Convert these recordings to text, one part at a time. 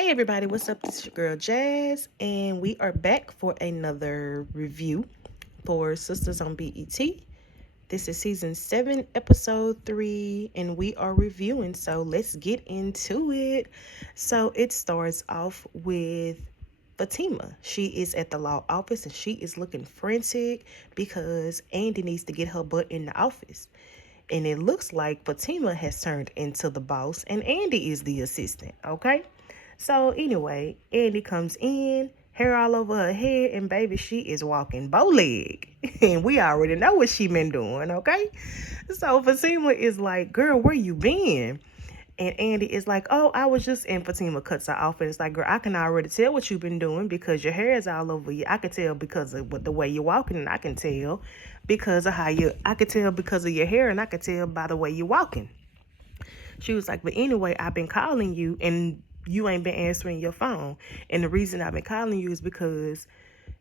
Hey everybody, what's up? This is your girl Jazz, and we are back for another review for Sistas on BET. This is season 7, episode 3, and we are reviewing, so let's get into it. So it starts off with Fatima. She is at the law office and she is looking frantic because Andy needs to get her butt in the office. And it looks like Fatima has turned into the boss and Andy is the assistant, okay? So anyway, Andy comes in, hair all over her head, and baby, she is walking bow leg. And we already know what she been doing, okay? So Fatima is like, girl, where you been? And Andy is like, oh, I was just in. Fatima cuts her off and it's like, girl, I can already tell what you've been doing because your hair is all over you. I can tell because of the way you're walking, and I can tell because of I can tell because of your hair, and I can tell by the way you're walking. She was like, but anyway, I've been calling you and you ain't been answering your phone. And the reason I've been calling you is because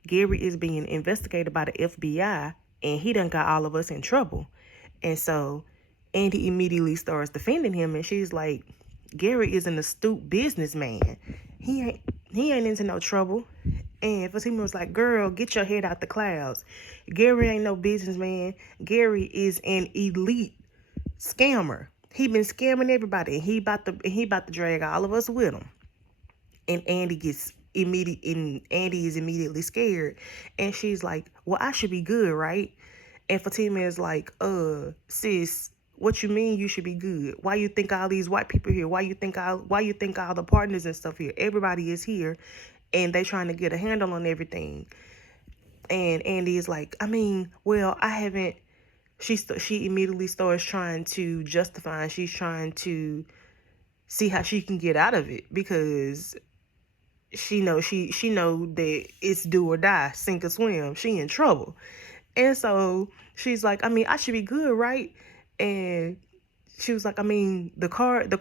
Gary is being investigated by the FBI and he done got all of us in trouble. And so Andy immediately starts defending him and she's like, Gary is an astute businessman. He ain't into no trouble. And Fatima was like, girl, get your head out the clouds. Gary ain't no businessman. Gary is an elite scammer. He been scamming everybody and he about to drag all of us with him. And Andy is immediately scared. And she's like, well, I should be good, right? And Fatima is like, sis, what you mean you should be good? Why you think all these white people here? Why you think all the partners and stuff here? Everybody is here and they trying to get a handle on everything. And Andy is like, I mean, well, I haven't. She immediately starts trying to justify. And she's trying to see how she can get out of it because she know that it's do or die, sink or swim. She in trouble. And so she's like, I mean, I should be good, right? And she was like, I mean, the car, the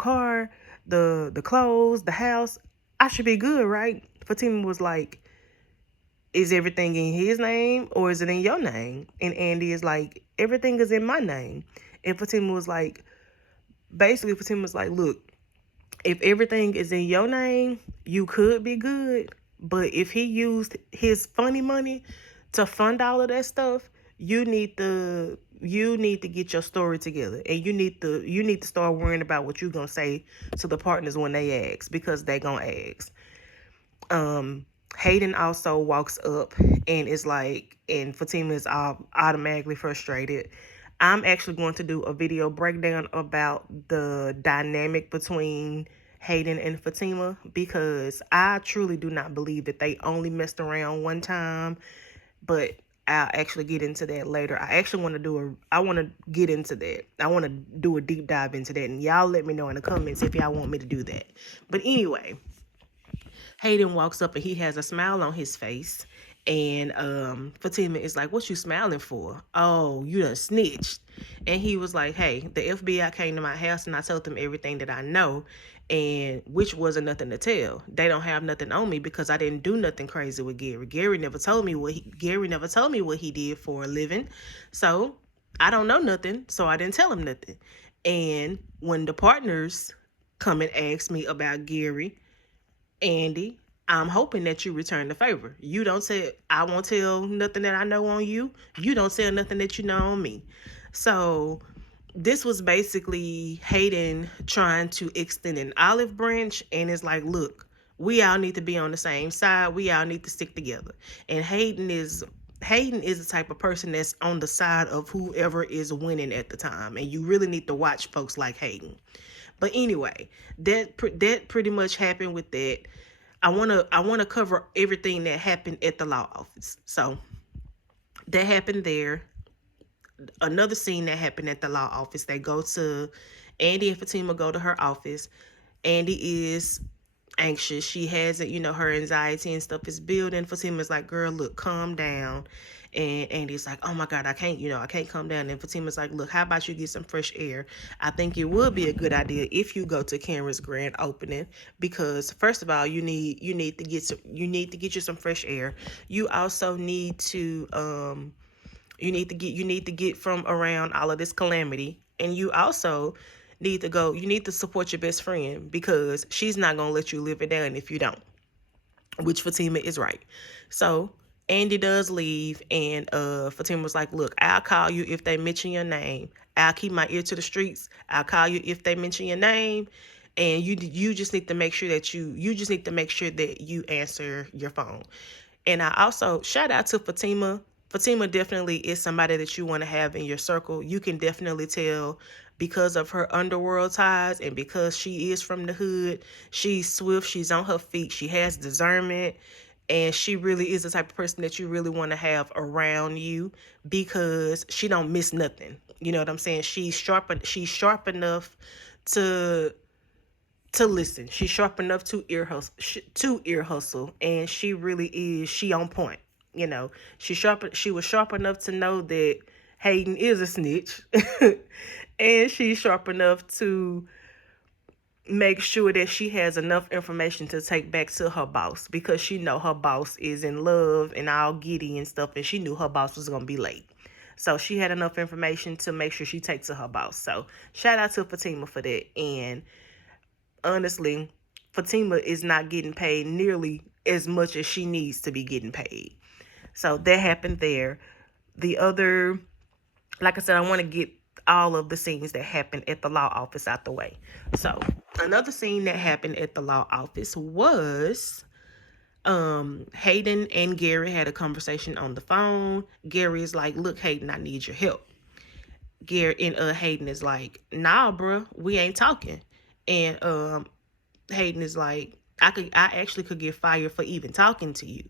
clothes, the house, I should be good, right? Fatima was like, is everything in his name or is it in your name? And Andy is like, everything is in my name. And Fatima was like, look, if everything is in your name, you could be good. But if he used his funny money to fund all of that stuff, you need to get your story together, and you need to start worrying about what you're gonna say to the partners when they ask, because they gonna ask. Hayden also walks up and is like, and Fatima is automatically frustrated. I'm actually going to do a video breakdown about the dynamic between Hayden and Fatima because I truly do not believe that they only messed around one time, but I'll actually get into that later. I actually want to get into that. I want to do a deep dive into that, and y'all let me know in the comments if y'all want me to do that. But anyway, Hayden walks up and he has a smile on his face. And Fatima is like, what you smiling for? Oh, you done snitched. And he was like, hey, the FBI came to my house and I told them everything that I know, and which wasn't nothing to tell. They don't have nothing on me because I didn't do nothing crazy with Gary. Gary never told me what he did for a living. So I don't know nothing. So I didn't tell him nothing. And when the partners come and ask me about Gary, Andy, I'm hoping that you return the favor. You don't say, I won't tell nothing that I know on you. You don't tell nothing that you know on me. So this was basically Hayden trying to extend an olive branch, and it's like, look, we all need to be on the same side. We all need to stick together. And Hayden is the type of person that's on the side of whoever is winning at the time. And you really need to watch folks like Hayden. But anyway, that pretty much happened with that. I wanna cover everything that happened at the law office. So that happened there. Another scene that happened at the law office. They go to Andy and Fatima go to her office. Andy is anxious. She has it, her anxiety and stuff is building. Fatima's like, girl, look, calm down. And Andy's like, oh my God, I can't calm down. And Fatima's like, look, how about you get some fresh air? I think it would be a good idea if you go to Cameron's grand opening, because first of all, you need to get you some fresh air. You also need to you need to get from around all of this calamity. And you also need to go. You need to support your best friend because she's not gonna let you live it down if you don't. Which Fatima is right. So Andy does leave, and Fatima was like, "Look, I'll call you if they mention your name. I'll keep my ear to the streets. I'll call you if they mention your name, and you just need to make sure that you just need to make sure that you answer your phone." And I also shout out to Fatima. Fatima definitely is somebody that you want to have in your circle. You can definitely tell because of her underworld ties and because she is from the hood. She's swift, she's on her feet, she has discernment, and she really is the type of person that you really want to have around you because she don't miss nothing. You know what I'm saying? She's sharp enough to listen. She's sharp enough to ear hustle, and she really is. She on point. You know, She was sharp enough to know that Hayden is a snitch, and she's sharp enough to make sure that she has enough information to take back to her boss because she know her boss is in love and all giddy and stuff, and she knew her boss was gonna be late. So she had enough information to make sure she takes to her boss. So shout out to Fatima for that. And honestly, Fatima is not getting paid nearly as much as she needs to be getting paid. So that happened there. The other, like I said, I want to get all of the scenes that happened at the law office out the way. So another scene that happened at the law office was Hayden and Gary had a conversation on the phone. Gary is like, "Look, Hayden, I need your help." Gary and Hayden is like, "Nah, bro, we ain't talking." And Hayden is like, I actually could get fired for even talking to you."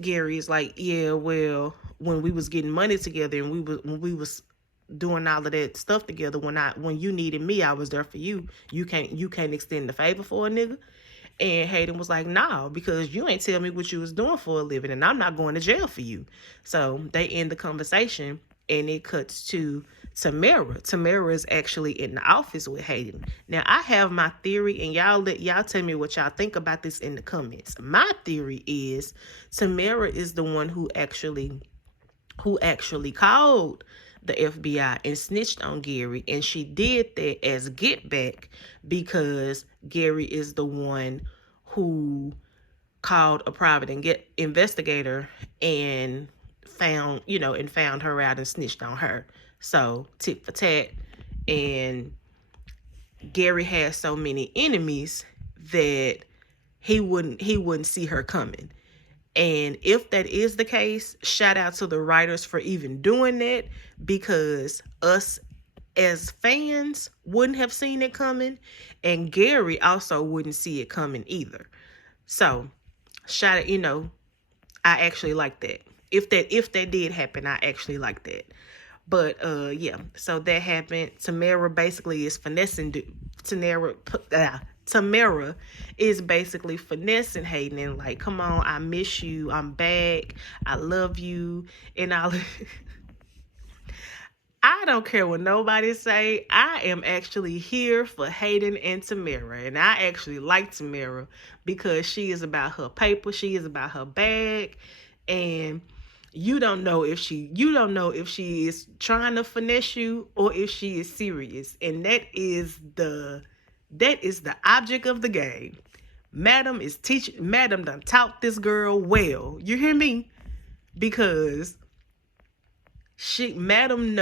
Gary is like, "Yeah, well, when we was getting money together and when we was doing all of that stuff together, when you needed me, I was there for you. You can't extend the favor for a nigga." And Hayden was like, "No, because you ain't tell me what you was doing for a living, and I'm not going to jail for you." So they end the conversation, and it cuts to Tamara. Tamara is actually in the office with Hayden. Now, I have my theory, and y'all tell me what y'all think about this in the comments. My theory is Tamara is the one who actually called the FBI and snitched on Gary, and she did that as get back because Gary is the one who called a private investigator and found her out and snitched on her. So tit for tat. And Gary has so many enemies that he wouldn't see her coming. And if that is the case, shout out to the writers for even doing that, because us as fans wouldn't have seen it coming, and Gary also wouldn't see it coming either. So shout out, I actually like that. If that did happen, I actually like that. But yeah, so that happened. Tamara basically is finessing Tamara is basically finessing Hayden and like, "Come on, I miss you. I'm back. I love you." And I don't care what nobody say. I am actually here for Hayden and Tamara. And I actually like Tamara because she is about her paper. She is about her bag. And you don't know if she is trying to finesse you or if she is serious. And that is the object of the game. Madam done taught this girl well. You hear me? Because Madam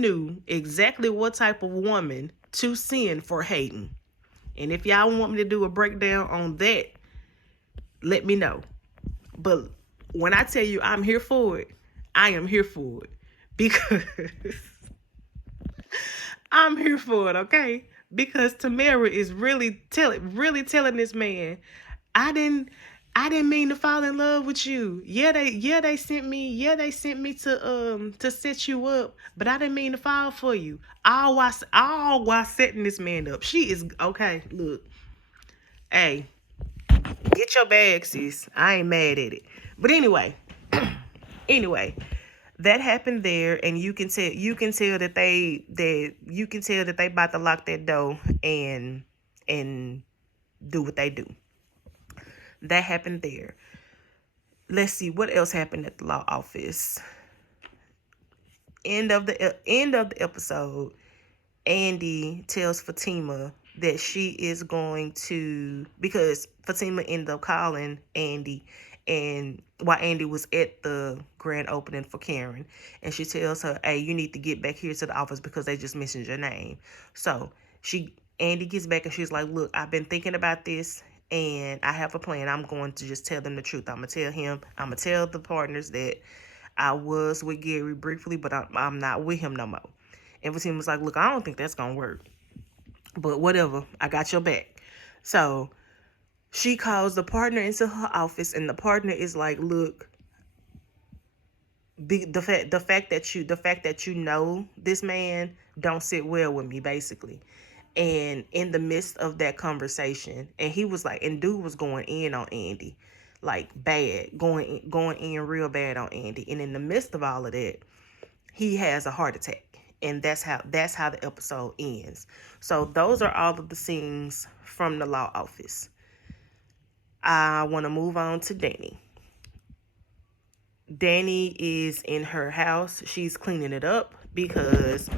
knew exactly what type of woman to send for Hayden. And if y'all want me to do a breakdown on that, let me know. But when I tell you I'm here for it, I am here for it. Because I'm here for it, okay? Because Tamara is really telling this man, I didn't mean to fall in love with you. They sent me to set you up, but I didn't mean to fall for you. All while setting this man up. She is okay. Look, hey, get your bag, sis. I ain't mad at it. But anyway, that happened there, and you can tell that they about to lock that door and do what they do. That happened there. Let's see what else happened at the law office. End of the episode. Andy tells Fatima that she is going to, because Fatima ended up calling Andy, and while Andy was at the grand opening for Karen, and she tells her, hey, you need to get back here to the office because they just mentioned your name. So Andy gets back and she's like, look, I've been thinking about this and I have a plan. I'm going to just tell them the truth. I'm going to tell the partners that I was with Gary briefly, but I'm not with him no more. And Fatima was like, look, I don't think that's going to work. But whatever, I got your back. So she calls the partner into her office, and the partner is like, look, the fact that you know this man don't sit well with me, basically. And in the midst of that conversation, and he was like, and dude was going in on Andy, like bad, going in real bad on Andy. And in the midst of all of that, he has a heart attack, and that's how the episode ends. So those are all of the scenes from the law office. I want to move on to Danni. Danni is in her house. She's cleaning it up because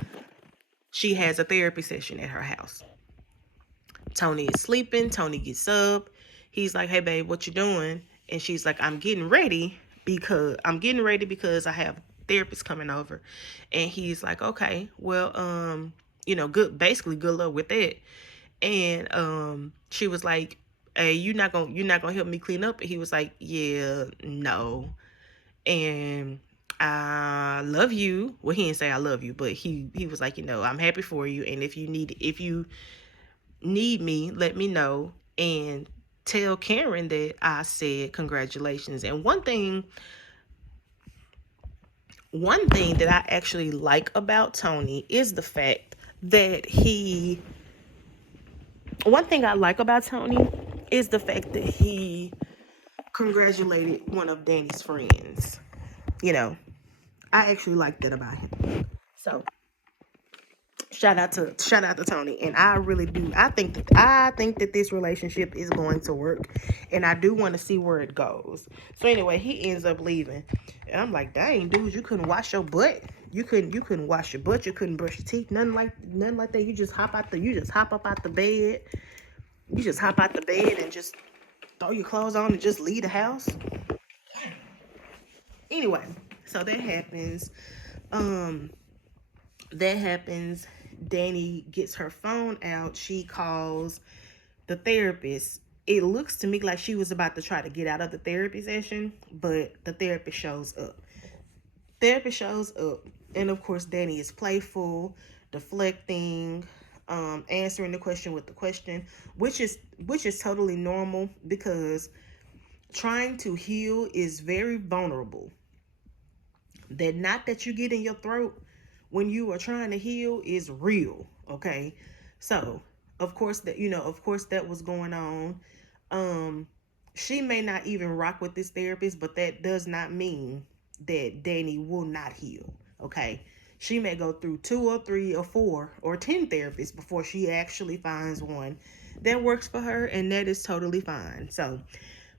she has a therapy session at her house. Tony is sleeping. Tony gets up. He's like, hey babe, what you doing? And she's like, I'm getting ready because I have therapists coming over. And he's like, okay, well, good luck with that. And she was like, hey, you're not gonna help me clean up? And he was like, yeah, no. And I love you. Well, he didn't say I love you, but he was like, I'm happy for you, and if you need me, let me know, and tell Karen that I said congratulations. And one thing that I actually like about Tony is the fact that one thing I like about Tony is the fact that he congratulated one of Danny's friends. I actually like that about him. So shout out to Tony, and I really do. I think that this relationship is going to work, and I do want to see where it goes. So anyway, he ends up leaving, and I'm like, dang, dude, you couldn't wash your butt. You couldn't wash your butt. You couldn't brush your teeth. Nothing like that. You just hop up out the bed. You just hop out the bed and just throw your clothes on and just leave the house. Anyway, so that happens. Um, that happens. Danny gets her phone out. She calls the therapist. It looks to me like she was about to try to get out of the therapy session, but the therapist shows up. And of course, Danny is playful, deflecting, answering the question with the question, which is totally normal because trying to heal is very vulnerable. That knot that you get in your throat when you are trying to heal is real. Okay, so of course that was going on. um she may not even rock with this therapist, but that does not mean that Danny will not heal. Okay, she may go through 2 or 3 or 4 or 10 therapists before she actually finds one that works for her, and that is totally fine. So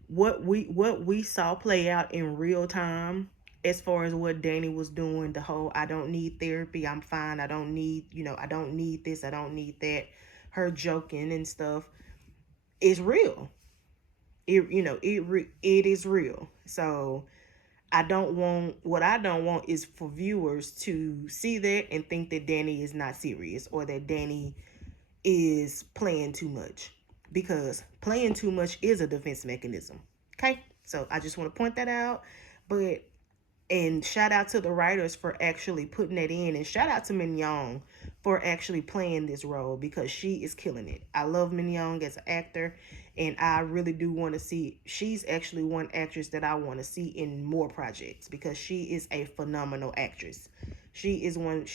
what we saw play out in real time, as far as what Danny was doing, the whole I don't need therapy, I'm fine, I don't need this, I don't need that, her joking and stuff, is real. It is real. So I don't want is for viewers to see that and think that Danny is not serious, or that Danny is playing too much, because playing too much is a defense mechanism. Okay, so I just want to point that out. But and shout out to the writers for actually putting that in, and shout out to Mignon for actually playing this role, because she is killing it. I love Mignon as an actor, and I really do want to see. She's actually one actress that I want to see in more projects, because she is a phenomenal actress. She is one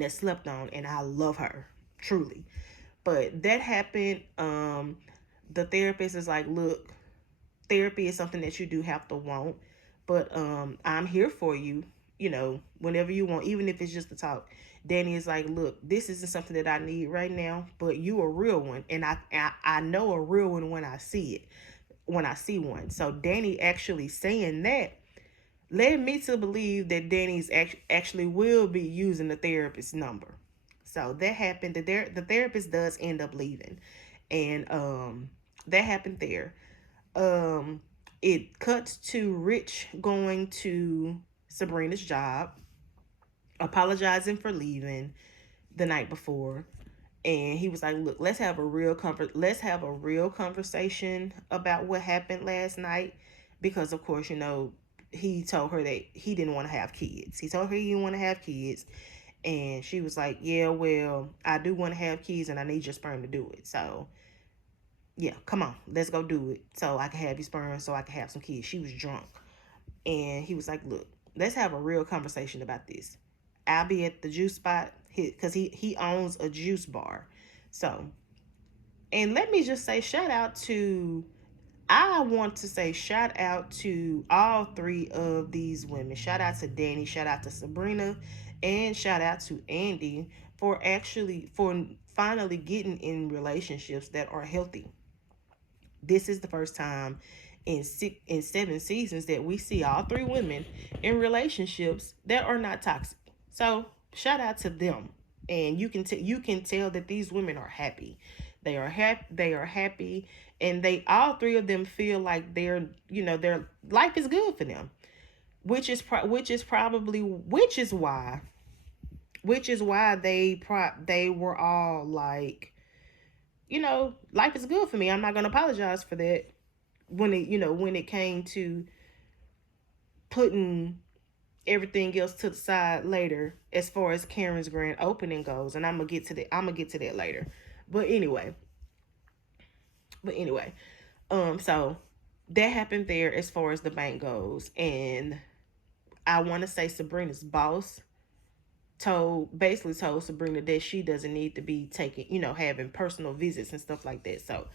that slept on, and I love her truly. But that happened. The therapist is like, look, therapy is something that you do have to want, but I'm here for you, whenever you want, even if it's just to talk. Danny is like, look, this isn't something that I need right now, but you a real one, and I know a real one when I see it, when I see one. So Danny actually saying that led me to believe that Danny's actually will be using the therapist number. So that happened. The therapist does end up leaving, and that happened there. Um, it cuts to Rich going to Sabrina's job, apologizing for leaving the night before, and he was like, "Look, let's have a real conversation about what happened last night," because of course, he told her that he didn't want to have kids. He told her he didn't want to have kids, and she was like, "Yeah, well, I do want to have kids, and I need your sperm to do it. So, yeah, come on, let's go do it, so I can have your sperm, so I can have some kids." She was drunk, and he was like, "Look, let's have a real conversation about this. I'll be at the juice spot, because he owns a juice bar, so." And let me just say, I want to say shout out to all three of these women. Shout out to Danny, shout out to Sabrina, and shout out to Andy for finally getting in relationships that are healthy. This is the first time in 7 seasons that we see all three women in relationships that are not toxic. So shout out to them, and you can tell that these women are happy. They are happy. They are happy, and they all three of them feel like their life is good for them, which is why they were all like, life is good for me. I'm not gonna apologize for that when it came to putting everything else to the side later as far as Karen's grand opening goes, and I'm gonna get to that later. But anyway, so that happened there as far as the bank goes, and I want to say Sabrina's boss basically told Sabrina that she doesn't need to be taking, having personal visits and stuff like that. So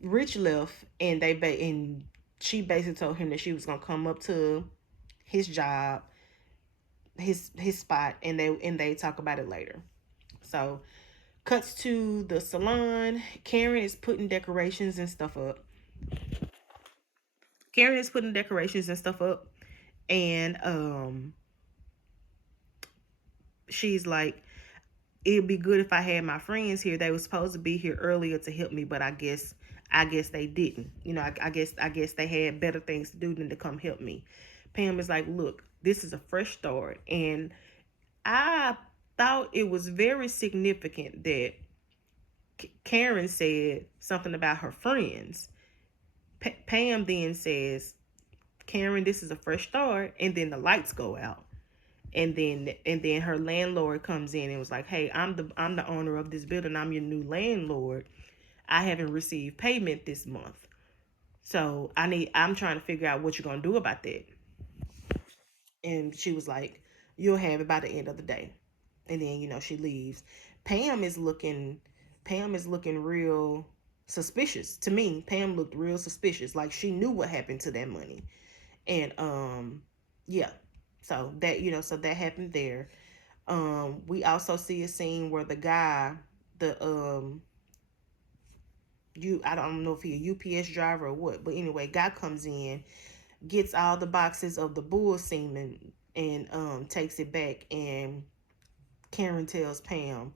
Rich left, and and she basically told him that she was gonna come up to his job, his spot, and they talk about it later. So cuts to the salon. Karen is putting decorations and stuff up. Karen is putting decorations and stuff up, and she's like, "It'd be good if I had my friends here. They were supposed to be here earlier to help me, but I guess they didn't. I guess they had better things to do than to come help me." Pam is like, "Look, this is a fresh start," and I thought it was very significant that Karen said something about her friends. Pam then says, "Karen, this is a fresh start," and then the lights go out. And then her landlord comes in and was like, "Hey, I'm the owner of this building. I'm your new landlord. I haven't received payment this month. So I'm trying to figure out what you're gonna do about that." And she was like, "You'll have it by the end of the day." And then, she leaves. Pam is looking Pam is looking real suspicious. To me, Pam looked real suspicious. Like she knew what happened to that money. And yeah. So that happened there. We also see a scene where the guy, the I don't know if he a UPS driver or what, but anyway, guy comes in, gets all the boxes of the bull semen, and takes it back, and Karen tells Pam,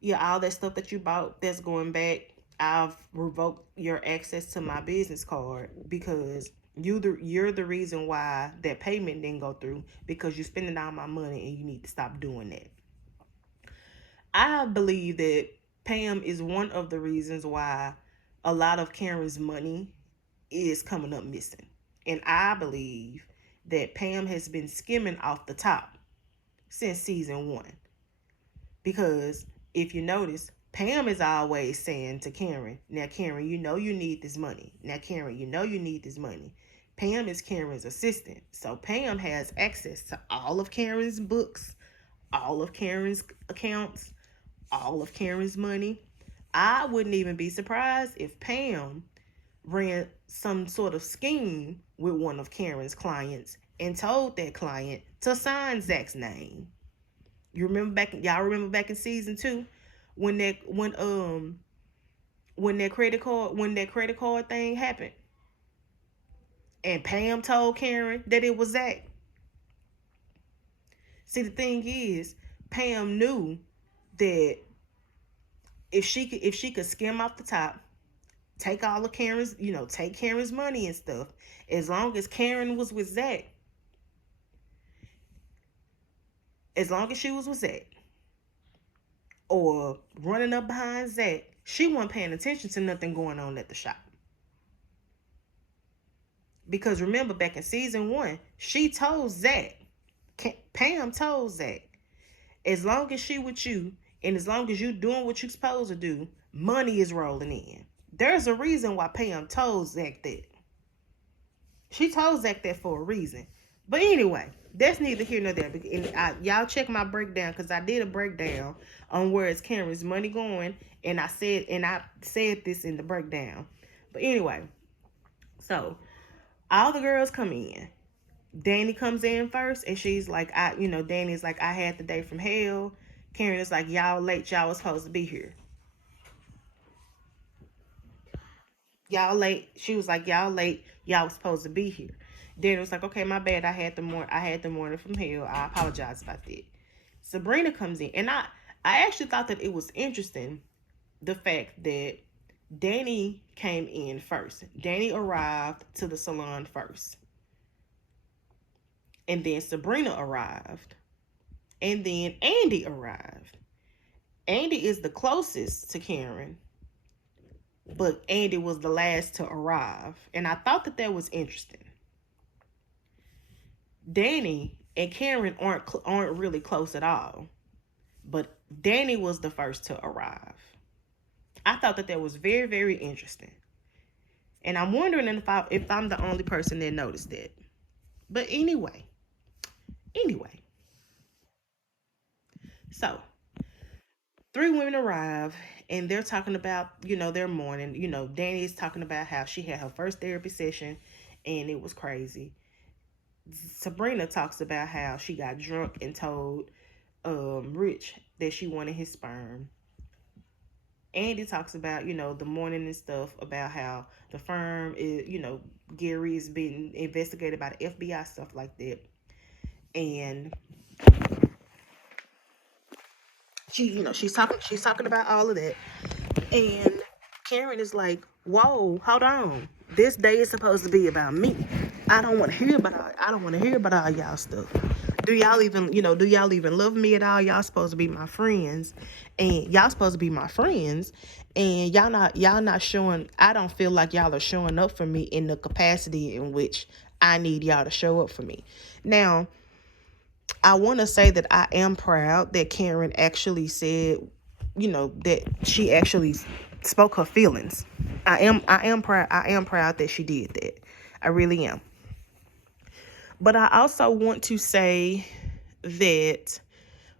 "Yeah, all that stuff that you bought that's going back, I've revoked your access to my business card because you're the reason why that payment didn't go through, because you're spending all my money and you need to stop doing that." I believe that Pam is one of the reasons why a lot of Karen's money is coming up missing. And I believe that Pam has been skimming off the top since season 1. Because if you notice, Pam is always saying to Karen, "Now, Karen, you know you need this money. Now, Karen, you know you need this money." Pam is Karen's assistant. So Pam has access to all of Karen's books, all of Karen's accounts, all of Karen's money. I wouldn't even be surprised if Pam ran some sort of scheme with one of Karen's clients and told that client to sign Zach's name. Y'all remember back in season 2 when that credit card thing happened, and Pam told Karen that it was Zach. See, the thing is, Pam knew that if she could skim off the top, take all of Karen's, take Karen's money and stuff, as long as Karen was with Zach, as long as she was with Zach, or running up behind Zach, she wasn't paying attention to nothing going on at the shop. Because remember, back in season 1, she told Zach, Pam told Zach, as long as she with you, and as long as you doing what you supposed to do, money is rolling in. There's a reason why Pam told Zach that. She told Zach that for a reason. But anyway, that's neither here nor there. And y'all check my breakdown, because I did a breakdown on where is Karen's money going, and I said this in the breakdown. But anyway, so all the girls come in. Danni comes in first, and she's like, Danni's like, I had the day from hell. Karen is like, y'all late, y'all was supposed to be here. Y'all late. She was like, y'all late, y'all was supposed to be here. Danni was like, okay, my bad. I had the morning from hell. I apologize about that. Sabrina comes in, and I actually thought that it was interesting, the fact that Danni came in first. Danni arrived to the salon first. And then Sabrina arrived. And then Andy arrived. Andy is the closest to Karen, but Andy was the last to arrive. And I thought that was interesting. Danni and Karen aren't really close at all, but Danni was the first to arrive. I thought that was very, very interesting. And I'm wondering if I'm the only person that noticed that. But anyway. So, 3 women arrive, and they're talking about, their morning. Danni is talking about how she had her first therapy session, and it was crazy. Sabrina talks about how she got drunk and told Rich that she wanted his sperm. Andy talks about, the morning and stuff, about how the firm is, Gary is being investigated by the FBI, stuff like that. And she's talking about all of that. And Karen is like, whoa, hold on. This day is supposed to be about me. I don't want to hear about all y'all stuff. Do y'all even love me at all? Y'all supposed to be my friends. And y'all not showing, I don't feel like y'all are showing up for me in the capacity in which I need y'all to show up for me. Now, I want to say that I am proud that Karen actually said, that she actually spoke her feelings. I am proud that she did that. I really am. But I also want to say that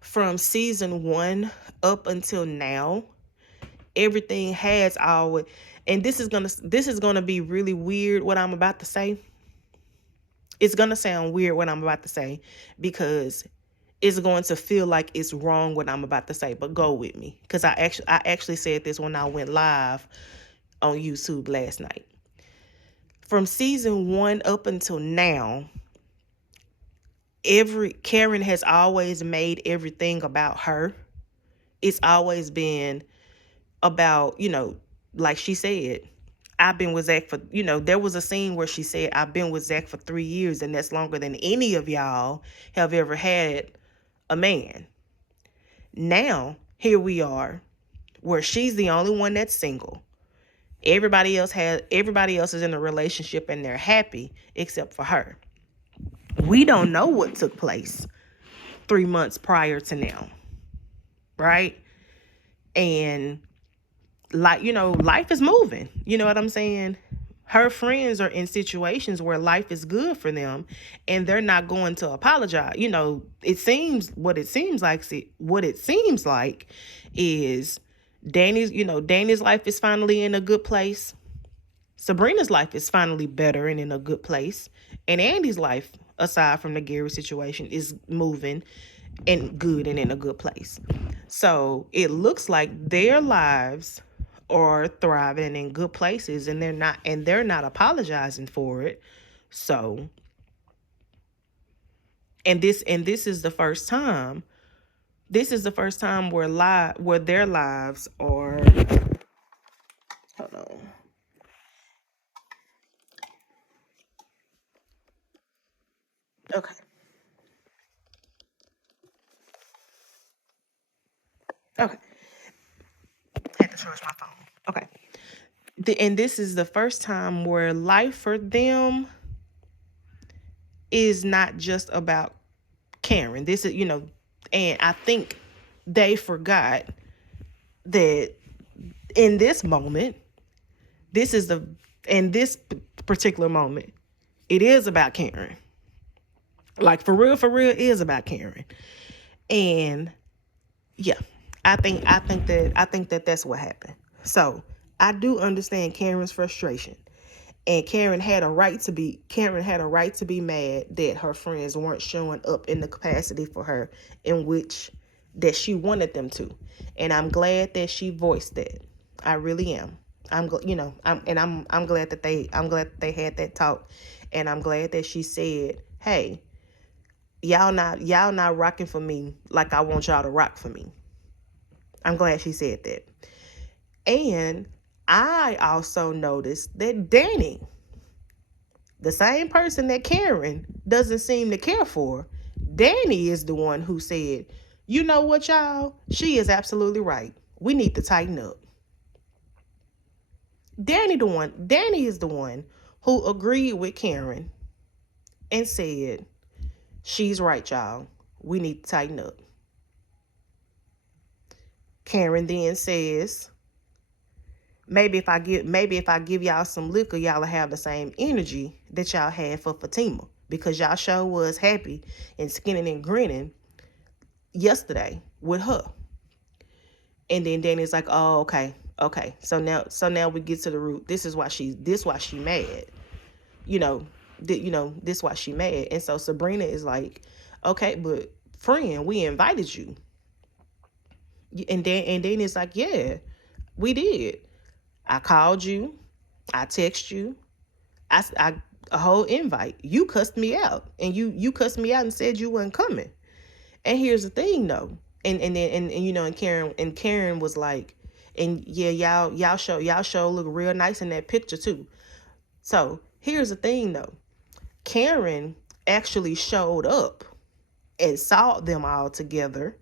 from season 1 up until now, everything has always, and this is gonna be really weird what I'm about to say. It's gonna sound weird what I'm about to say, because it's going to feel like it's wrong what I'm about to say, but go with me, because I actually said this when I went live on YouTube last night. From season 1 up until now, Karen has always made everything about her. It's always been about, like she said, I've been with Zach for, there was a scene where she said, I've been with Zach for 3 years, and that's longer than any of y'all have ever had a man. Now, here we are, where she's the only one that's single. Everybody else is in a relationship and they're happy except for her. We don't know what took place 3 months prior to now, right? And life is moving. You know what I'm saying? Her friends are in situations where life is good for them, and they're not going to apologize. It seems like is Danny's life is finally in a good place. Sabrina's life is finally better and in a good place. And Andy's life, aside from the Gary situation, is moving and good and in a good place. So it looks like their lives are thriving in good places, and they're not apologizing for it. So, and this is the first time This is the first time where their lives are, hold on. Okay. Okay. Had to charge my phone. Okay. And this is the first time where life for them is not just about Karen. This is, and I think they forgot that in this moment, this is the, in this particular moment, it is about Karen. Like for real, it is about Karen. And yeah, I think that that's what happened. So I do understand Karen's frustration. And Karen had a right to be mad that her friends weren't showing up in the capacity for her in which that she wanted them to. And I'm glad that she voiced that. I really am. I'm glad that they had that talk, and I'm glad that she said, "Hey, y'all not rocking for me like I want y'all to rock for me." I'm glad she said that. And I also noticed that Danny, the same person that Karen doesn't seem to care for, Danny is the one who said, "You know what, y'all? She is absolutely right. We need to tighten up." Danny is the one who agreed with Karen and said, "She's right, y'all. We need to tighten up." Karen then says, maybe if I give y'all some liquor, y'all'll have the same energy that y'all had for Fatima, because y'all sure was happy and skinning and grinning yesterday with her. And then Danny's like, "Oh, okay, okay. So now we get to the root. This why she mad. You know, this why she mad." And so Sabrina is like, "Okay, but friend, we invited you." And then it's like, "Yeah, we did. I called you. I text you. I a whole invite. You cussed me out, and you cussed me out and said you wasn't coming." And here's the thing, though, and Karen was like, "And yeah, y'all show look real nice in that picture too." So here's the thing, though, Karen actually showed up and saw them all together.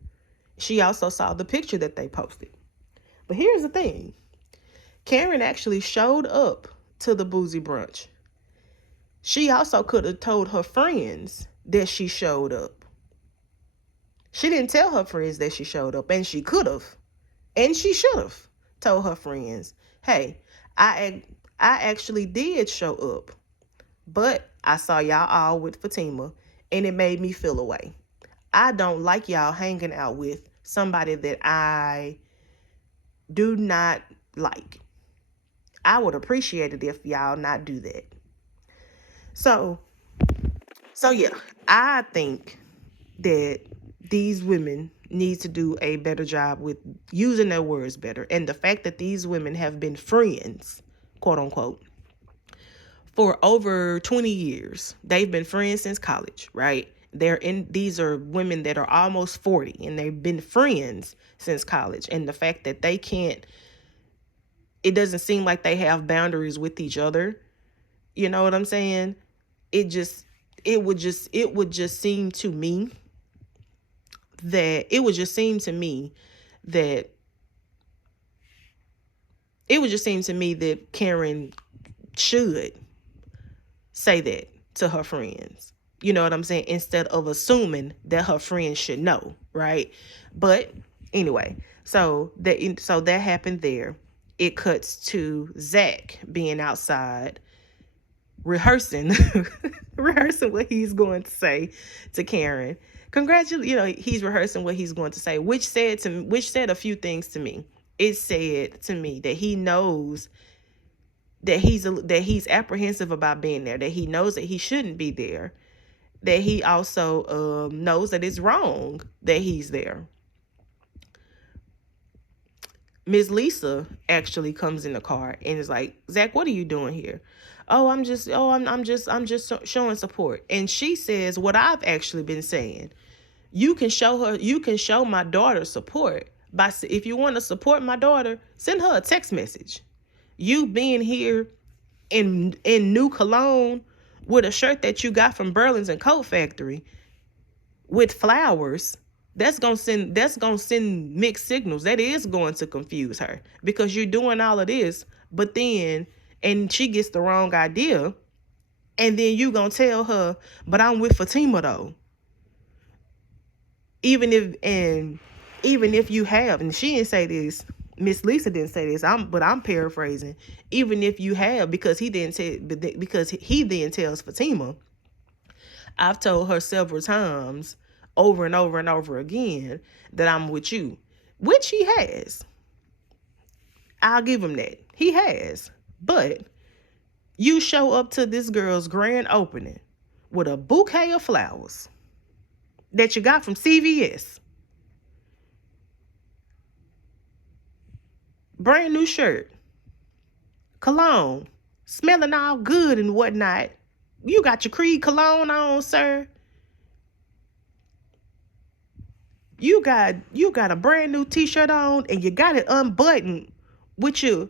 She also saw the picture that they posted. But here's the thing, Karen actually showed up to the boozy brunch. She also could have told her friends that she showed up. She didn't tell her friends that she showed up, and she could have, and she should have told her friends, "Hey, I actually did show up, but I saw y'all all with Fatima, and it made me feel away. I don't like y'all hanging out with somebody that I do not like. I would appreciate it if y'all not do that." So, yeah, I think that these women need to do a better job with using their words better. And the fact that these women have been friends, quote unquote, for over 20 years. They've been friends since college, right? These are women that are almost 40, and they've been friends since college. And the fact that it doesn't seem like they have boundaries with each other. You know what I'm saying? It would just seem to me that it would just seem to me that Karen should say that to her friends. You know what I'm saying? Instead of assuming that her friends should know, right? But anyway, so that happened there. It cuts to Zach being outside rehearsing rehearsing what he's going to say to Karen. He's rehearsing what he's going to say, which said a few things to me. It said to me that he knows that he's apprehensive about being there, that he knows that he shouldn't be there, that he also knows that it's wrong that he's there. Miss Lisa actually comes in the car and is like, "Zach, what are you doing here?" I'm just showing support." And she says what I've actually been saying. You can show my daughter support by, if you want to support my daughter, send her a text message. You being here in New Cologne with a shirt that you got from Burlington Coat Factory with flowers, that's gonna send mixed signals. That is going to confuse her, because you're doing all of this, but then, and she gets the wrong idea, and then you gonna tell her, but I'm with Fatima though. Even if you have, and she didn't say this, Miss Lisa didn't say this, but I'm paraphrasing. Even if you have, because he then tells Fatima, I've told her several times, over and over and over again, that I'm with you, which he has. I'll give him that. He has. But you show up to this girl's grand opening with a bouquet of flowers that you got from CVS, brand new shirt, cologne, smelling all good and whatnot. You got your Creed cologne on, sir. You got a brand new t-shirt on, and you got it unbuttoned with your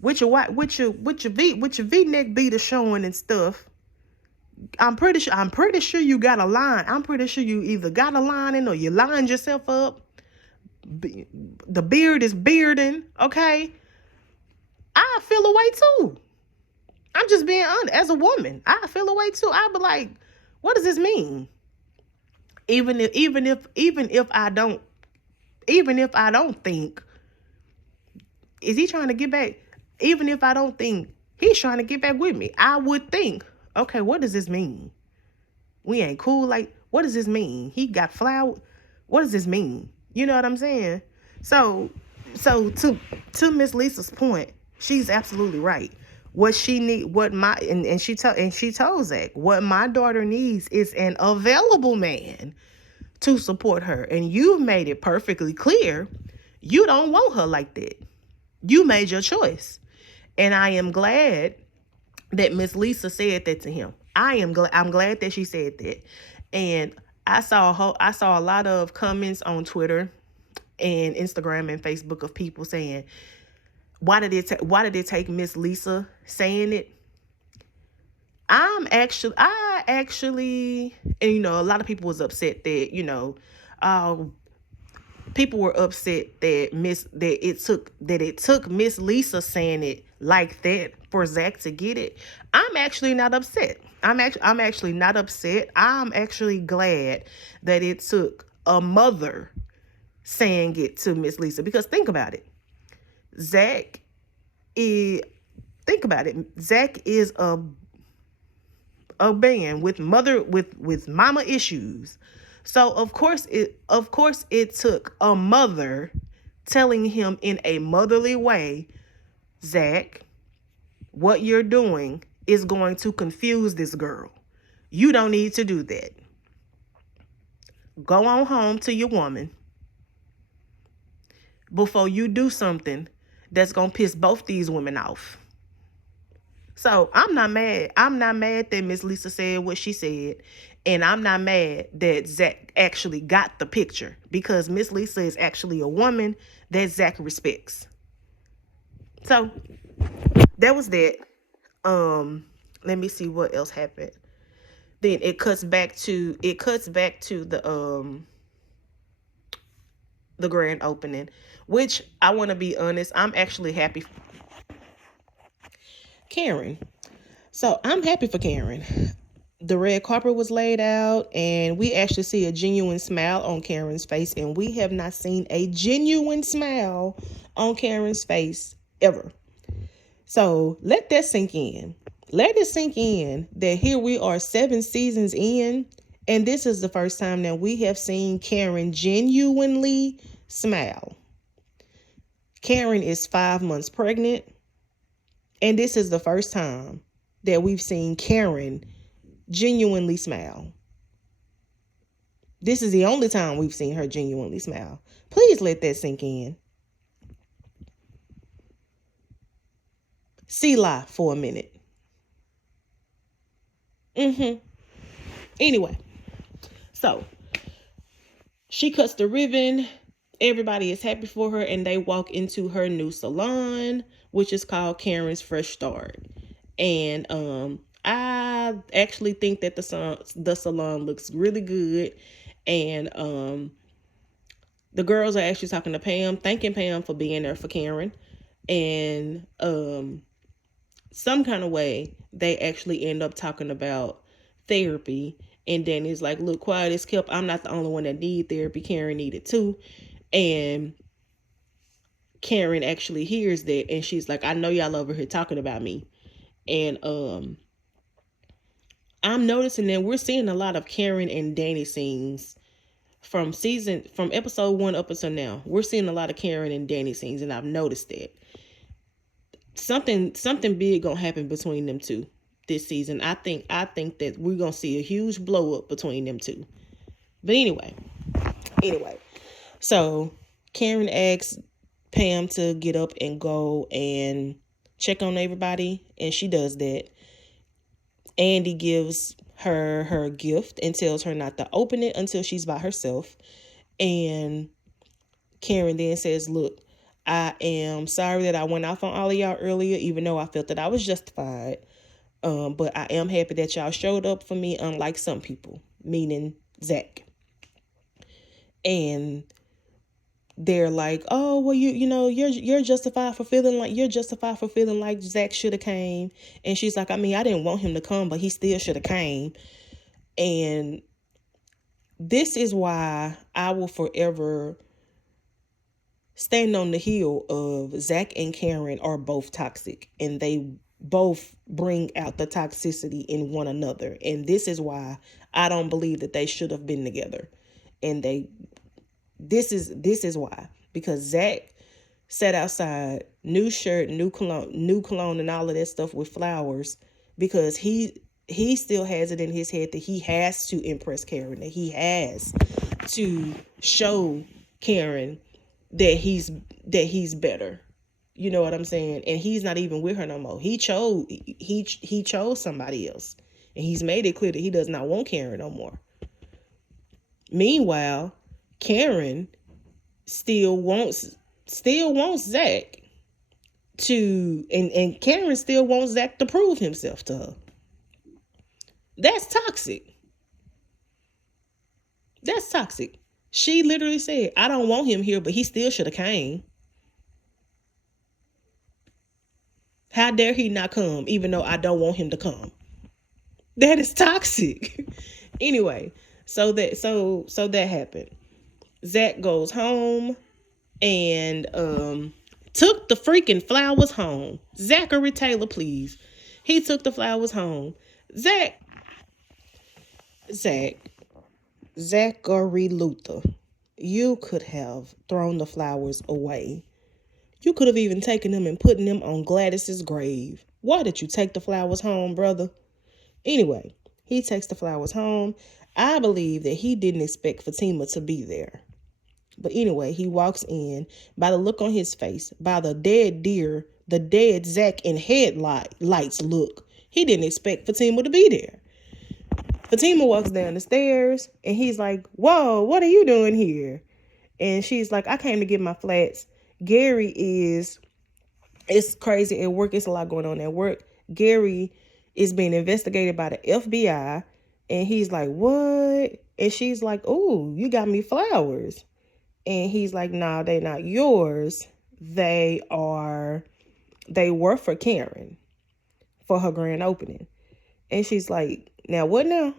V-neck beater showing and stuff. I'm pretty sure you got a line. I'm pretty sure you either got a line in or you lined yourself up. The beard is bearding, okay? I feel away too. I'm just being honest. As a woman, I feel away too. I be like, what does this mean? Even if I don't think, is he trying to get back? Even if I don't think he's trying to get back with me, I would think, okay, what does this mean? We ain't cool. Like, what does this mean? He got flower. What does this mean? You know what I'm saying? So to Miss Lisa's point, she's absolutely right. What she need, and she told Zach, what my daughter needs is an available man to support her. And you've made it perfectly clear you don't want her like that. You made your choice. And I am glad that Miss Lisa said that to him. I'm glad that she said that. And I saw a lot of comments on Twitter and Instagram and Facebook of people saying, why did it take Miss Lisa saying it? I actually, and a lot of people was upset that, people were upset that it took Miss Lisa saying it like that for Zach to get it. I'm actually not upset. I'm actually not upset. I'm actually glad that it took a mother saying it to Miss Lisa, because think about it. Zach is a man with mama issues. So of course it took a mother telling him in a motherly way, Zach, what you're doing is going to confuse this girl. You don't need to do that. Go on home to your woman before you do something that's going to piss both these women off. So I'm not mad. I'm not mad that Miss Lisa said what she said. And I'm not mad that Zach actually got the picture, because Miss Lisa is actually a woman that Zach respects. So that was that. Let me see what else happened. Then it cuts back to the grand opening, which I want to be honest, I'm actually happy. Karen. So I'm happy for Karen. The red carpet was laid out, and we actually see a genuine smile on Karen's face, and we have not seen a genuine smile on Karen's face ever. So let that sink in. Let it sink in that here we are 7 seasons in, and this is the first time that we have seen Karen genuinely smile. Karen is 5 months pregnant, and this is the first time that we've seen Karen genuinely smile. This is the only time we've seen her genuinely smile. Please let that sink in. Selah for a minute. Anyway, so She cuts the ribbon. Everybody is happy for her, and they walk into her new salon, which is called Karen's Fresh Start. And I actually think that the salon looks really good. And the girls are actually talking to Pam, thanking Pam for being there for Karen. And some kind of way they actually end up talking about therapy. And Danny's like, look, quiet as kept. I'm not the only one that need therapy. Karen needed too. And Karen actually hears that, and she's like, I know y'all over here talking about me. And I'm noticing that we're seeing a lot of Karen and Danny scenes from episode 1 up until now. We're seeing a lot of Karen and Danny scenes, and I've noticed that something big gonna happen between them two this season. I think that we're gonna see a huge blow up between them two. But anyway, so Karen asks Pam to get up and go and check on everybody, and she does that. Andy gives her gift and tells her not to open it until she's by herself. And Karen then says, look, I am sorry that I went off on all of y'all earlier, even though I felt that I was justified. But I am happy that y'all showed up for me, unlike some people, meaning Zach. And they're like, oh, well, you're justified for feeling like Zach should have came. And she's like, I mean, I didn't want him to come, but he still should have came. And this is why I will forever stand on the hill of Zach and Karen are both toxic, and they both bring out the toxicity in one another. And this is why I don't believe that they should have been together. And this is why, because Zach sat outside, new shirt, new cologne and all of that stuff with flowers, because he still has it in his head that he has to impress Karen, that he has to show Karen that he's better. You know what I'm saying? And he's not even with her no more. He chose somebody else. And he's made it clear that he does not want Karen no more. Meanwhile, Karen still wants Zach to, and Karen still wants Zach to prove himself to her. That's toxic. That's toxic. She literally said, I don't want him here, but he still should have came. How dare he not come, even though I don't want him to come? That is toxic. Anyway, so that happened. Zach goes home and took the freaking flowers home. Zachary Taylor, please. He took the flowers home. Zachary Luther, you could have thrown the flowers away. You could have even taken them and put them on Gladys's grave. Why did you take the flowers home, brother? Anyway, he takes the flowers home. I believe that he didn't expect Fatima to be there. But anyway, he walks in. By the look on his face, by the dead deer, the dead Zach and headlights look, he didn't expect Fatima to be there. Fatima walks down the stairs and he's like, whoa, what are you doing here? And she's like, I came to get my flats. It's crazy at work. It's a lot going on at work. Gary is being investigated by the FBI. And he's like, what? And she's like, oh, you got me flowers. And he's like, nah, they're not yours. They were for Karen for her grand opening. And she's like, now what now?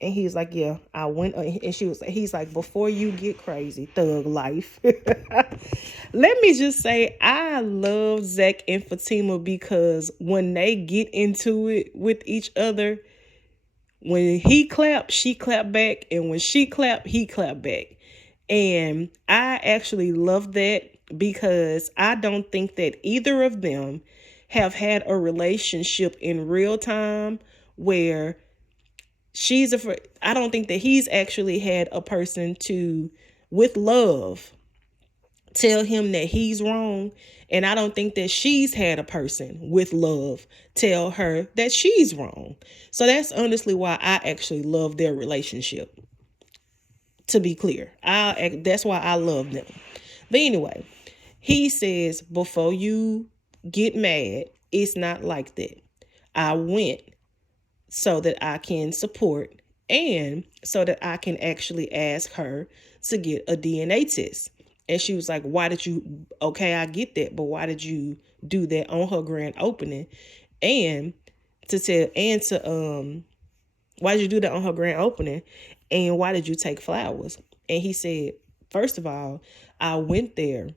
And he's like, yeah, I went. And he's like, before you get crazy, thug life. Let me just say, I love Zach and Fatima because when they get into it with each other, when he clapped, she clapped back. And when she clapped, he clapped back. And I actually love that because I don't think that either of them have had a relationship in real time where I don't think that he's actually had a person to, with love, tell him that he's wrong. And I don't think that she's had a person with love tell her that she's wrong. So that's honestly why I actually love their relationship. to be clear. That's why I love them. But anyway, he says, before you get mad, it's not like that. I went so that I can support and so that I can actually ask her to get a DNA test. And she was like, why did you, okay, I get that, but why did you do that on her grand opening? And why did you do that on her grand opening? And why did you take flowers? And he said, first of all, I went there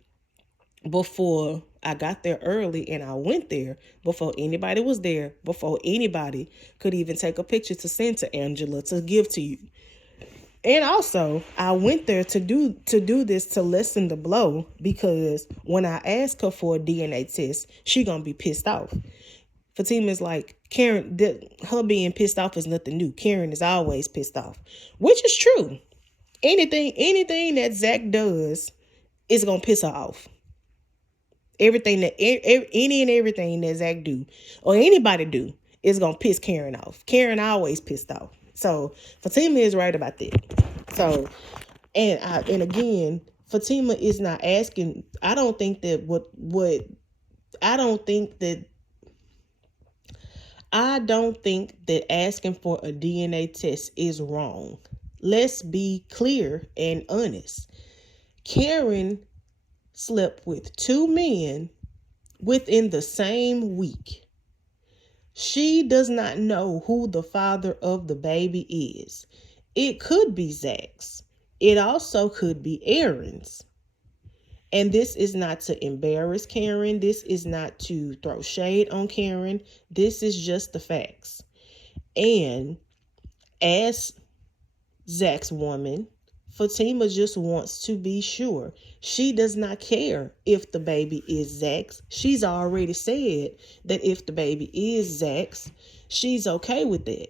before I got there early, and I went there before anybody was there, before anybody could even take a picture to send to Angela to give to you. And also, I went there to do this to lessen the blow, because when I asked her for a DNA test, she gonna be pissed off. Fatima's like, Karen, her being pissed off is nothing new. Karen is always pissed off, which is true. Anything that Zach does is gonna piss her off. Everything that any and everything that Zach do or anybody do is gonna piss Karen off. Karen always pissed off. So Fatima is right about that. So and again, Fatima is not asking. I don't think that asking for a DNA test is wrong. Let's be clear and honest. Karen slept with 2 men within the same week. She does not know who the father of the baby is. It could be Zach's. It also could be Aaron's. And this is not to embarrass Karen. This is not to throw shade on Karen. This is just the facts. And as Zach's woman, Fatima just wants to be sure. She does not care if the baby is Zach's. She's already said that if the baby is Zach's, she's okay with that.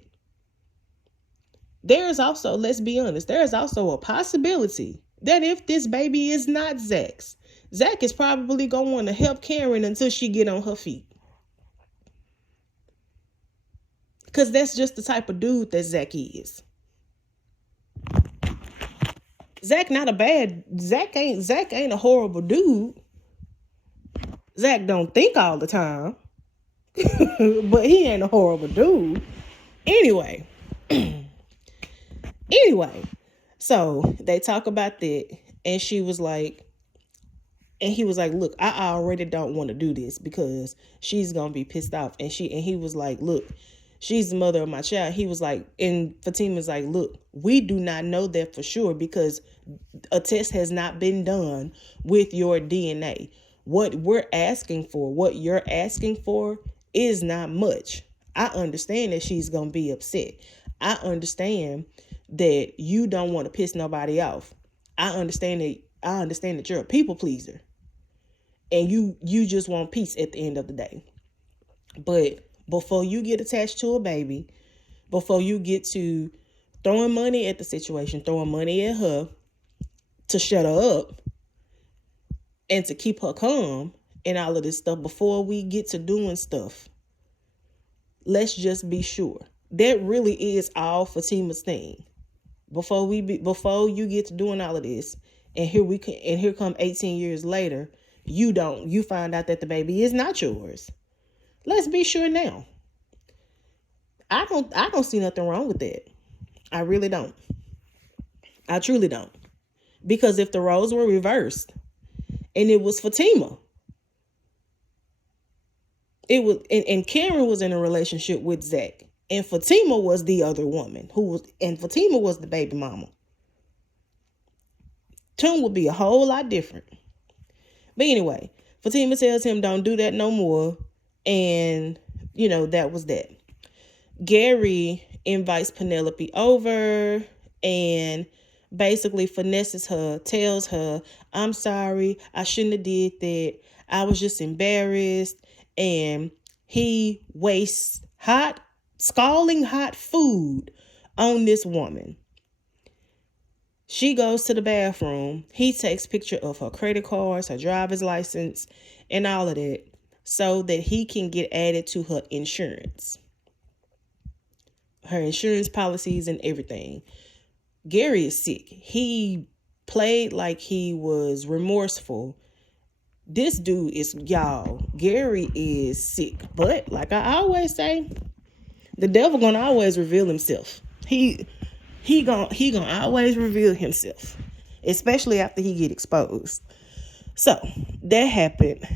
There is also, let's be honest, there is also a possibility that if this baby is not Zach's, Zach is probably going to want to help Karen until she get on her feet. Because that's just the type of dude that Zach is. Zach ain't a horrible dude. Zach don't think all the time. But he ain't a horrible dude. Anyway. So they talk about that, and he was like, look, I already don't want to do this because she's gonna be pissed off. And he was like, look, she's the mother of my child. He was like, and Fatima's like, look, we do not know that for sure because a test has not been done with your DNA. What you're asking for is not much. I understand that she's going to be upset. I understand that you don't want to piss nobody off. I understand that you're a people pleaser. And you just want peace at the end of the day. But before you get attached to a baby, before you get to throwing money at the situation, throwing money at her to shut her up and to keep her calm and all of this stuff, before we get to doing stuff, let's just be sure. That really is all Fatima's thing. Before you get to doing all of this, and here come 18 years later, you find out that the baby is not yours. Let's be sure now. I don't see nothing wrong with that. I really don't. I truly don't. Because if the roles were reversed and it was Fatima, and Karen was in a relationship with Zach, and Fatima was the other woman and Fatima was the baby mama, tune would be a whole lot different. But anyway, Fatima tells him don't do that no more. And, that was that. Gary invites Penelope over and basically finesses her, tells her, I'm sorry, I shouldn't have did that. I was just embarrassed. And he wastes scalding hot food on this woman. She goes to the bathroom. He takes picture of her credit cards, her driver's license, and all of that so that he can get added to her insurance policies and everything. Gary is sick. He played like he was remorseful. This dude is, y'all, Gary is sick. But like I always say, the devil gonna always reveal himself. He gonna always reveal himself, especially after he get exposed. So that happened.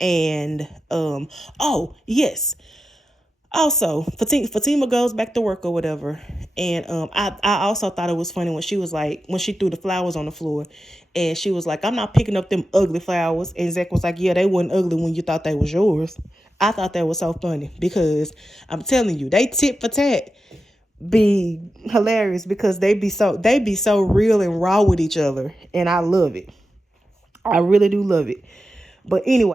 And oh yes, also Fatima goes back to work or whatever. And I also thought it was funny when she was like, when she threw the flowers on the floor, and she was like, I'm not picking up them ugly flowers. And Zach was like, yeah, they weren't ugly when you thought they was yours. I thought that was so funny, because I'm telling you, they tit for tat be hilarious, because they be so real and raw with each other, and I love it. I really do love it. But anyway,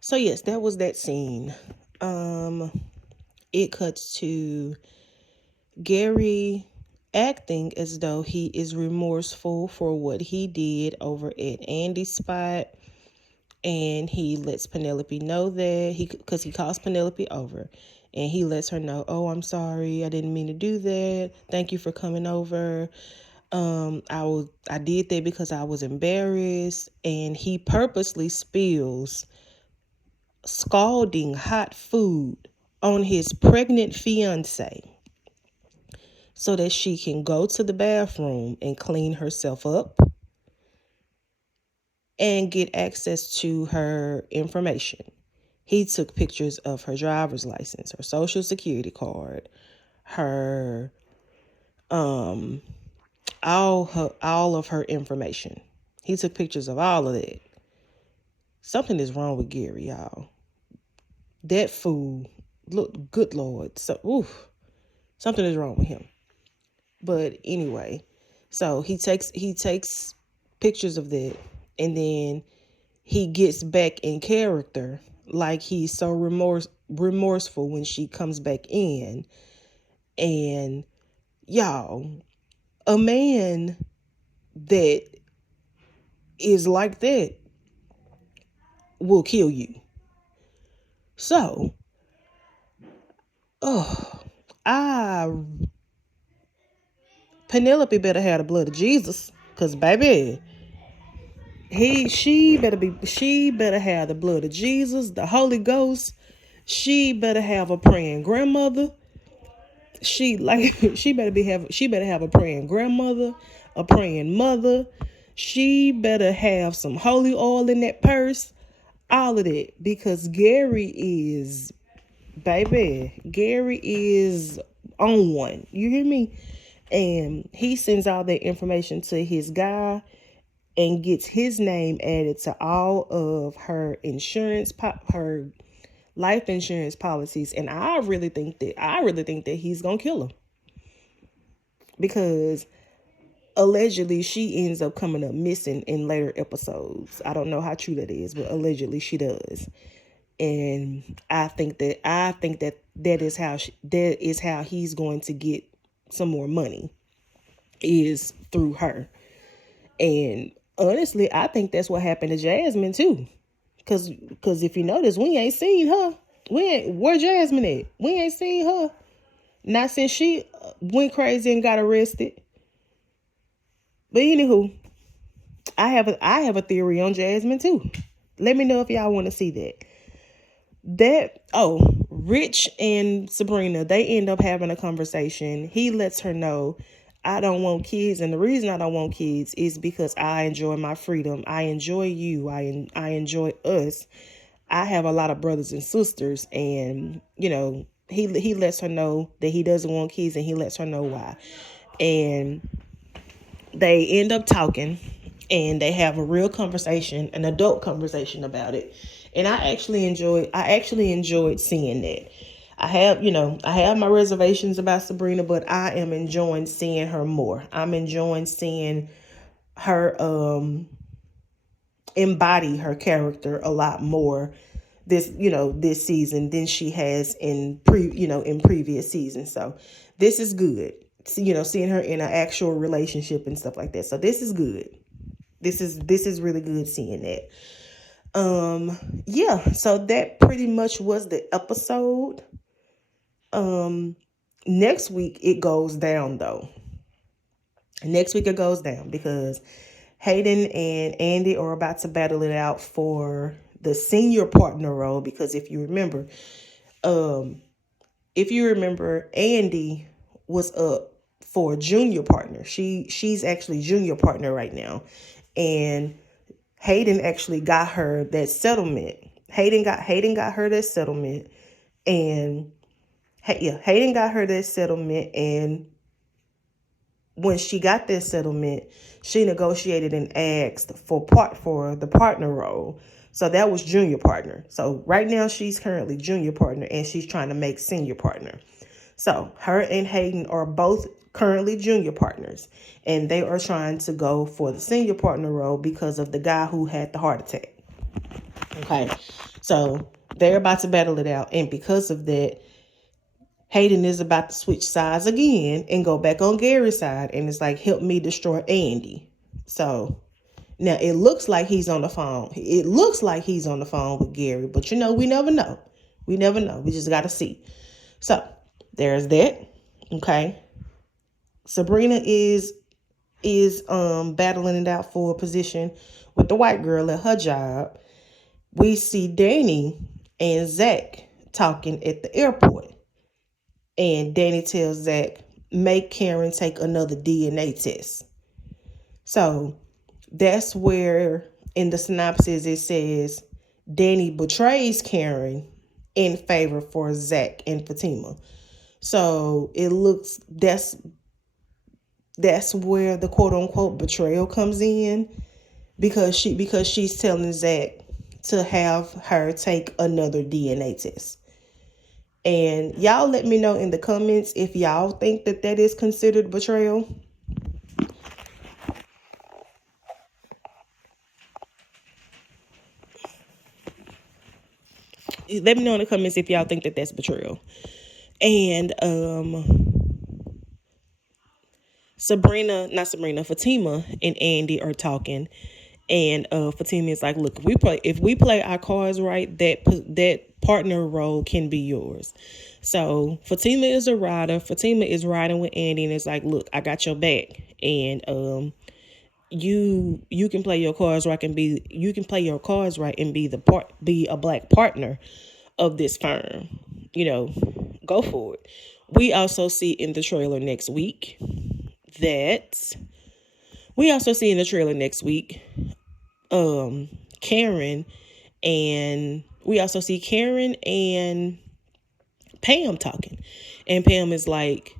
so yes, that was that scene. Um, it cuts to Gary acting as though he is remorseful for what he did over at Andy's spot, and he lets Penelope know that because he calls Penelope over, and he lets her know, oh, I'm sorry, I didn't mean to do that. Thank you for coming over. I did that because I was embarrassed. And he purposely spills scalding hot food on his pregnant fiance so that she can go to the bathroom and clean herself up and get access to her information. He took pictures of her driver's license, her social security card, her all of her information. He took pictures of all of that. Something is wrong with Gary, y'all. That fool, look, good Lord. So, something is wrong with him. But anyway, so he takes pictures of that, and then he gets back in character, like he's so remorseful when she comes back in. And y'all, a man that is like that will kill you. So, I Penelope better have the blood of Jesus, cause baby, she better have the blood of Jesus, the Holy Ghost. She better have a praying grandmother. She better have a praying grandmother, a praying mother. She better have some holy oil in that purse. All of that, because Gary is on one. You hear me? And he sends all that information to his guy and gets his name added to all of her her life insurance policies. And I really think that he's gonna kill her, because allegedly she ends up coming up missing in later episodes. I don't know how true that is, but allegedly she does. And I think that that is how he's going to get some more money, is through her. And honestly, I think that's what happened to Jasmine too. Cause if you notice, we ain't seen her. Where Jasmine at? We ain't seen her. Not since she went crazy and got arrested. But anywho, I have a theory on Jasmine too. Let me know if y'all want to see that. Rich and Sabrina, they end up having a conversation. He lets her know, I don't want kids, and the reason I don't want kids is because I enjoy my freedom. I enjoy you. I enjoy us. I have a lot of brothers and sisters, and he lets her know that he doesn't want kids, and he lets her know why. And they end up talking, and they have a real conversation, an adult conversation about it. And I actually enjoyed seeing that. I have my reservations about Sabrina, but I am enjoying seeing her more. I'm enjoying seeing her embody her character a lot more this season than she has in previous seasons. So this is good. Seeing her in an actual relationship and stuff like that. So this is good. This is really good seeing that. Yeah, so that pretty much was the episode. Next week it goes down though. Next week it goes down because Hayden and Andy are about to battle it out for the senior partner role. Because if you remember, Andy was up for junior partner. She's actually junior partner right now, and Hayden actually got her that settlement. Hayden got her that settlement, and Hayden got her that settlement, and when she got that settlement, she negotiated and asked for the partner role. So that was junior partner. So right now she's currently junior partner and she's trying to make senior partner. So her and Hayden are both currently junior partners and they are trying to go for the senior partner role because of the guy who had the heart attack. Okay. So they're about to battle it out. And because of that, Hayden is about to switch sides again and go back on Gary's side. And it's like, help me destroy Andy. So now it looks like he's on the phone. It looks like he's on the phone with Gary. But we never know. We never know. We just got to see. So there's that. Okay. Sabrina is battling it out for a position with the white girl at her job. We see Danni and Zach talking at the airport. And Danni tells Zach, make Karen take another DNA test. So that's where in the synopsis it says Danni betrays Karen in favor for Zach and Fatima. So it looks that's where the quote unquote betrayal comes in because she's telling Zach to have her take another DNA test. And y'all let me know in the comments if y'all think that is considered betrayal. Let me know in the comments if y'all think that that's betrayal. And Fatima and Andy are talking. And Fatima is like, look, if we play our cards right, that partner role can be yours. So Fatima is a rider. Fatima is riding with Andy, and it's like, look, I got your back, and you can play your cards right and be a black partner of this firm. Go for it. We also see in the trailer next week Karen and we also see Karen and Pam talking. And Pam is like,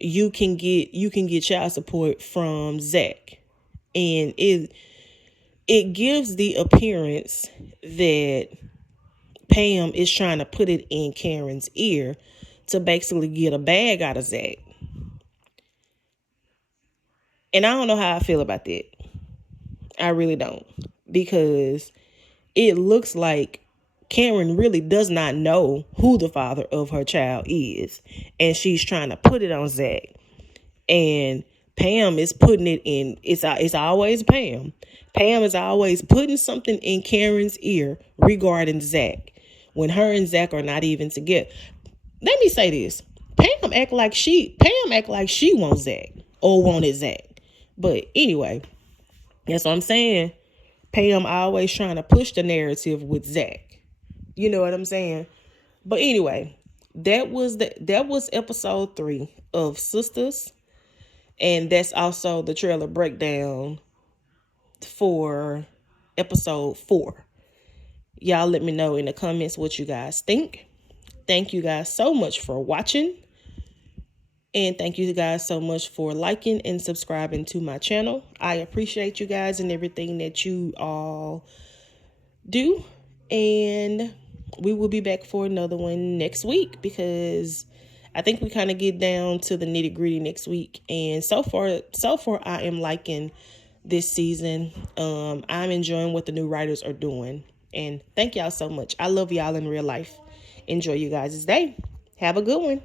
you can get child support from Zach. And it gives the appearance that Pam is trying to put it in Karen's ear to basically get a bag out of Zach. And I don't know how I feel about that. I really don't. Because it looks like Karen really does not know who the father of her child is. And she's trying to put it on Zach. And Pam is putting it in, it's always Pam. Pam is always putting something in Karen's ear regarding Zach when her and Zach are not even together. Let me say this. Pam act like she wants Zach or wanted Zach. But anyway, that's what I'm saying. Pam always trying to push the narrative with Zach. You know what I'm saying? But anyway, that was episode 3 of Sistas. And that's also the trailer breakdown for episode 4. Y'all let me know in the comments what you guys think. Thank you guys so much for watching. And thank you guys so much for liking and subscribing to my channel. I appreciate you guys and everything that you all do. And we will be back for another one next week because I think we kind of get down to the nitty gritty next week. And so far I am liking this season. I'm enjoying what the new writers are doing. And thank y'all so much. I love y'all in real life. Enjoy you guys' day. Have a good one.